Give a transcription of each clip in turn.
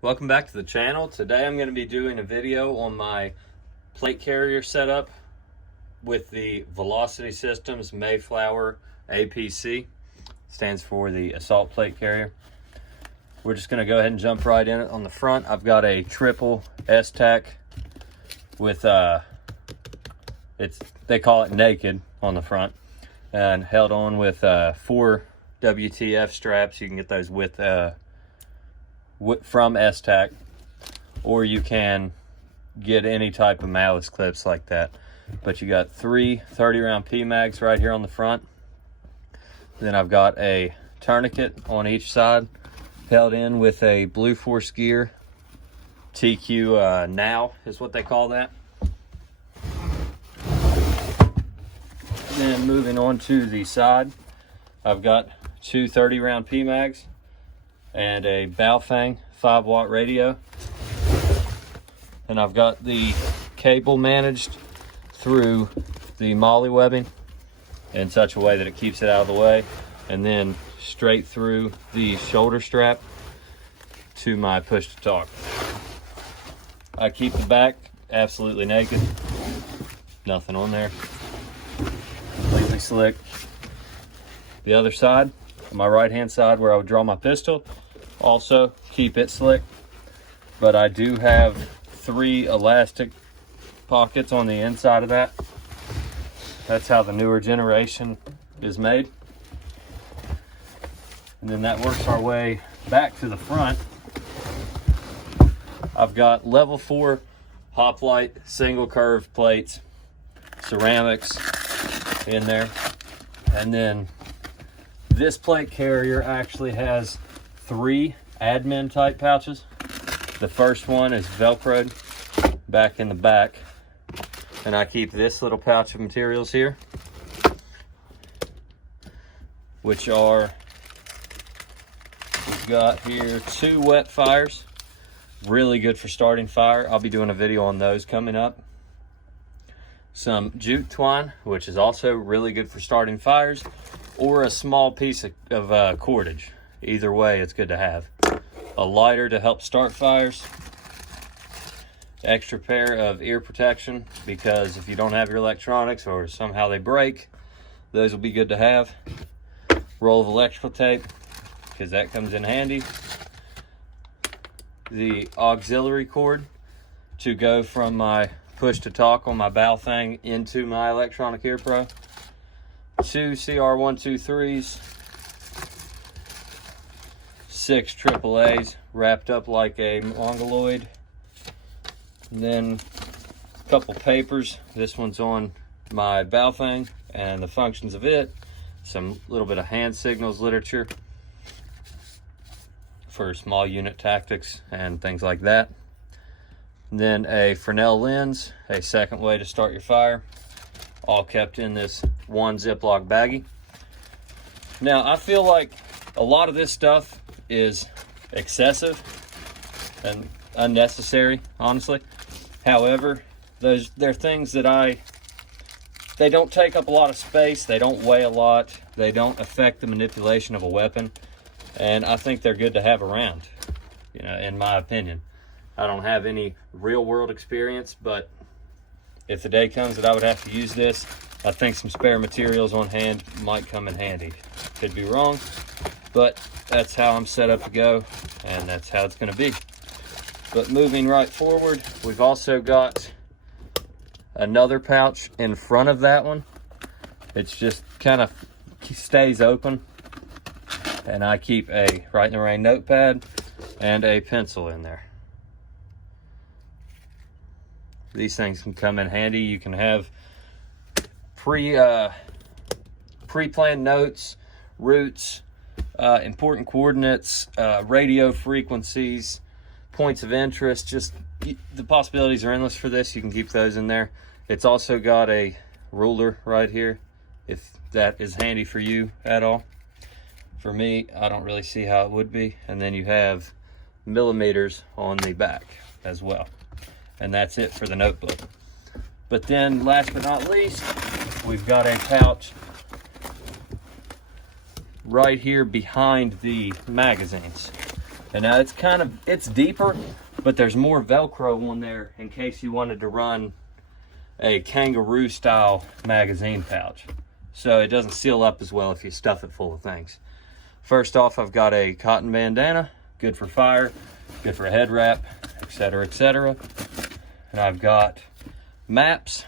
Welcome back to the channel. Today I'm going to be doing a video on my plate carrier setup with the Velocity Systems Mayflower APC. Stands for the Assault Plate Carrier. We're just going to go ahead and jump right in it. On the front I've got a triple S-tack with they call it naked on the front, and held on with 4 WTF straps. You can get those with from S-tack, or you can get any type of malice clips like that. But you got 3 30-round PMags right here on the front. Then I've got a tourniquet on each side, held in with a Blue Force Gear TQ now is what they call that. Then moving on to the side, I've got 2 30-round PMags and a Baofeng 5-watt radio. And I've got the cable managed through the molly webbing in such a way that it keeps it out of the way, and then straight through the shoulder strap to my push to talk. I keep the back absolutely naked, nothing on there, completely slick. The other side, my right hand side where I would draw my pistol, also keep it slick, but I do have 3 elastic pockets on the inside of that. That's how the newer generation is made. And then that works our way back to the front. I've got level 4 Hoplite single curve plates, ceramics in there. And then this plate carrier actually has 3 admin type pouches. The first one is Velcroed back in the back, and I keep this little pouch of materials here, which are, we've got here 2 wet fires, really good for starting fire. I'll be doing a video on those coming up. Some jute twine, which is also really good for starting fires, or a small piece of cordage. Either way, it's good to have. A lighter to help start fires. Extra pair of ear protection, because if you don't have your electronics or somehow they break, those will be good to have. Roll of electrical tape, because that comes in handy. The auxiliary cord to go from my push to talk on my Baofeng into my electronic ear pro. 2 CR123s, 6 AAAs wrapped up like a mongoloid, and then a couple papers. This one's on my Baofeng and the functions of it, some little bit of hand signals literature for small unit tactics and things like that. And then a Fresnel lens, a second way to start your fire, all kept in this one Ziploc baggie. Now, I feel like a lot of this stuff is excessive and unnecessary, honestly. However, they're things that they don't take up a lot of space, they don't weigh a lot, they don't affect the manipulation of a weapon, and I think they're good to have around, you know, in my opinion. I don't have any real world experience, but if the day comes that I would have to use this, I think some spare materials on hand might come in handy. Could be wrong, but that's how I'm set up to go, and that's how it's going to be. But moving right forward, we've also got another pouch in front of that one. It's just kind of stays open, and I keep a Right in the Rain notepad and a pencil in there. These things can come in handy. You can have pre-planned notes, routes, important coordinates, radio frequencies, points of interest. Just the possibilities are endless for this. You can keep those in there. It's also got a ruler right here, if that is handy for you at all. For me, I don't really see how it would be. And then you have millimeters on the back as well. And that's it for the notebook. But then last but not least, we've got a pouch right here behind the magazines. And now it's deeper, but there's more Velcro on there in case you wanted to run a kangaroo style magazine pouch. So it doesn't seal up as well if you stuff it full of things. First off, I've got a cotton bandana, good for fire, good for a head wrap, etc., etc. And I've got maps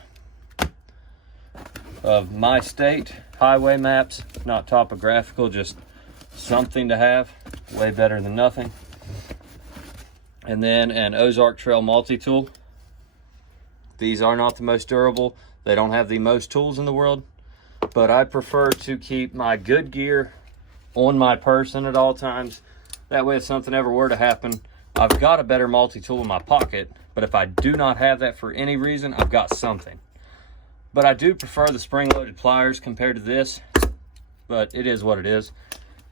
of my state, highway maps, not topographical, just something to have, way better than nothing. And then an Ozark Trail multi-tool. These are not the most durable. They don't have the most tools in the world, but I prefer to keep my good gear on my person at all times. That way, if something ever were to happen, I've got a better multi-tool in my pocket, but if I do not have that for any reason, I've got something. But I do prefer the spring-loaded pliers compared to this, but it is what it is.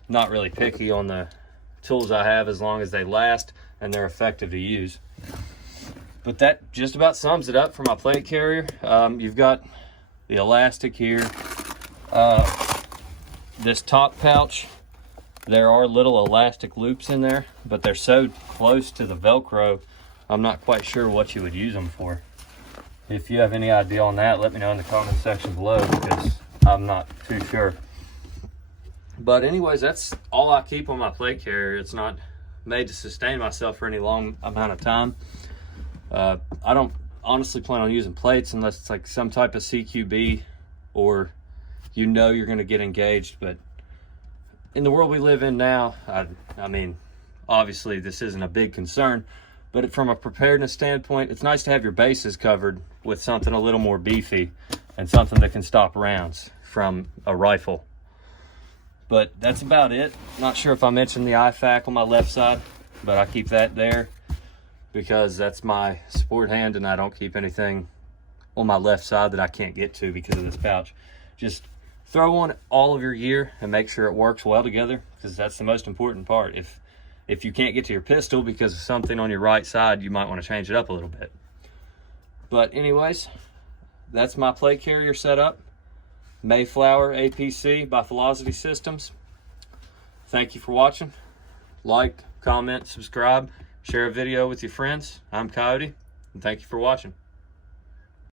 Not really picky on the tools I have as long as they last and they're effective to use. But that just about sums it up for my plate carrier. You've got the elastic here. This top pouch, there are little elastic loops in there, but they're so close to the Velcro, I'm not quite sure what you would use them for. If you have any idea on that, let me know in the comment section below, because I'm not too sure. But anyways, that's all I keep on my plate carrier. It's not made to sustain myself for any long amount of time. I don't honestly plan on using plates unless it's like some type of CQB or you know you're going to get engaged. But in the world we live in now, I mean, obviously this isn't a big concern, but from a preparedness standpoint, it's nice to have your bases covered with something a little more beefy and something that can stop rounds from a rifle. But that's about it. Not sure if I mentioned the IFAK on my left side, but I keep that there because that's my support hand, and I don't keep anything on my left side that I can't get to because of this pouch. Just throw on all of your gear and make sure it works well together, because that's the most important part. If you can't get to your pistol because of something on your right side, you might want to change it up a little bit. But anyways, that's my plate carrier setup. Mayflower APC by Velocity Systems. Thank you for watching. Like, comment, subscribe, share a video with your friends. I'm Coyote, and thank you for watching.